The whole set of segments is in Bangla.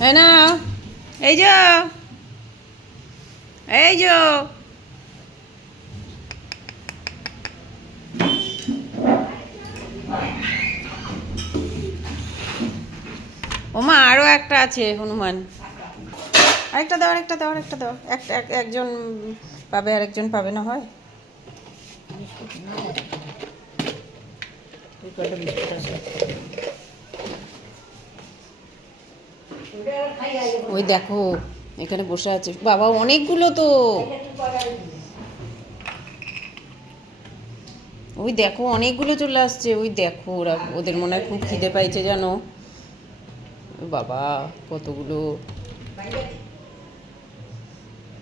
এই এই যে। এই যে। ওমা আরও একটা আছে, হনুমান। আরেকটা দাও আরেকটা দাও আরেকটা দাও। একটা এক- একজন পাবে আর একজন পাবে না, হয়? বিস্কুট আছে ওই দেখো, এখানে বসে আছে। বাবা, অনেকগুলো তো। ওই দেখো, অনেকগুলো চলে আসছে। ওই দেখো, ওরা, ওদের মনে হয় খুব খিদে পাইছে, জানো? বাবা, কতগুলো।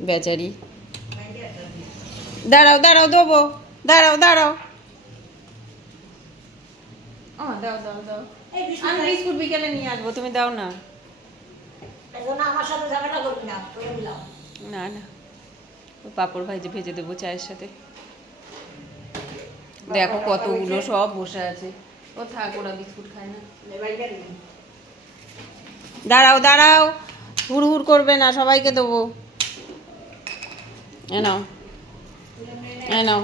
বেচারি। দাঁড়াও দাঁড়াও দেবো দাঁড়াও দাঁড়াও। দাও দাও দাও আমি বিস্কুট বিকেলে নিয়ে আসব, তুমি দাও না। আমার সাথে ঝামেলা করবি না না না। পাঁপড় ভাজে ভেজে দেবো চায়ের সাথে। দেখো কতগুলো সব বসে আছে। ও থাক ওরা বিস্কুট খায় না। দাঁড়াও দাঁড়াও। হুড় হুড় করবে না সবাইকে দেবো। এ নাও। এ নাও।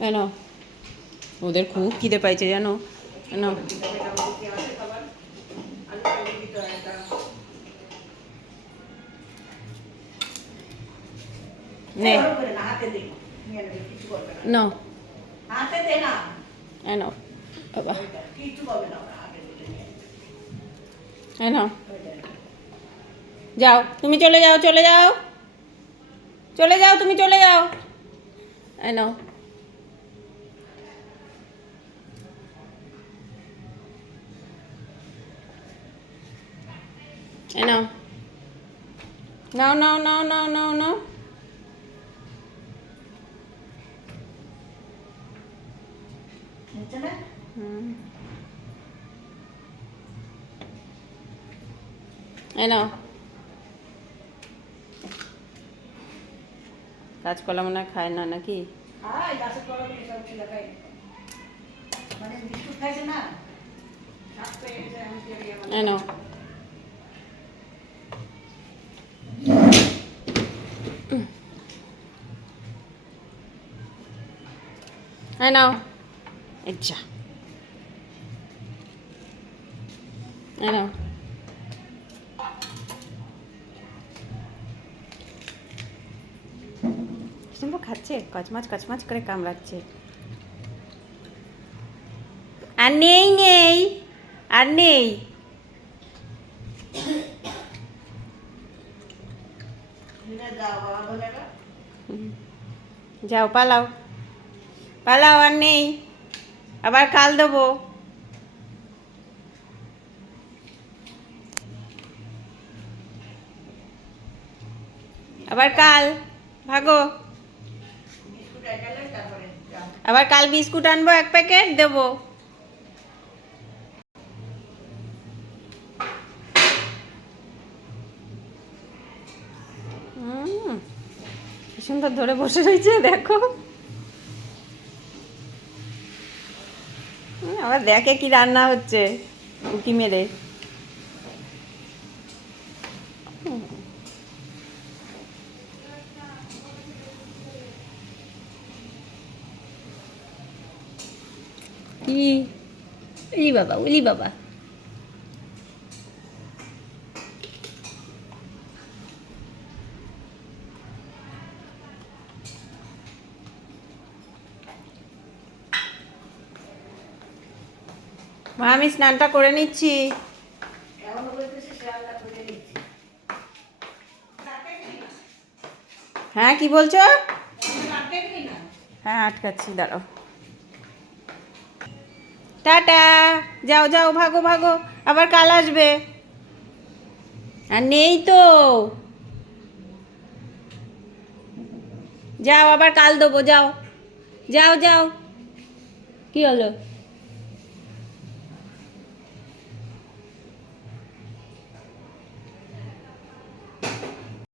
এই ওদের খুব খিদে পাইছে, জানো? নে। নাও, বাবা। নাও। যাও, তুমি চলে যাও চলে যাও। চলে যাও, তুমি চলে যাও। নাও। এই নাও নাও নাও নাও নাও নাও নাও। এই নাও কাঁচকলা মনে খায় না নাকি আয়, গাছের কলাগুলো সব ছিল, খাই। মানে বিস্কুট খাইছে না স্বাদ পেয়ে গেছে, আমি পেয়ে গেলাম। এই নাও এই নাও আচ্ছা এই নাও শুনব খাচ্ছে, কচমাচ কচমাচ করে কামড়াচ্ছে। আর নেই নেই। আর নেই। যাও, পালাও। পালাও আর নেই। আবার কাল দেবো। আবার কাল। ভাগো। আবার কাল বিস্কুট আনব এক প্যাকেট দেবো। সুন্দর ধরে বসে রয়েছে, দেখো। আবার দেখে কি রান্না হচ্ছে, উকি মেরে। কি বাবা, উলি বাবা। মা, আমি স্নানটা করে নিচ্ছি। হ্যাঁ কি বলছো? হ্যাঁ আটকাচ্ছি, দাঁড়াও। টাটা। যাও যাও, ভাগো ভাগো, আবার কাল আসবে। আর নেই তো। যাও, আবার কাল দেবো, যাও। যাও যাও। কি হলো?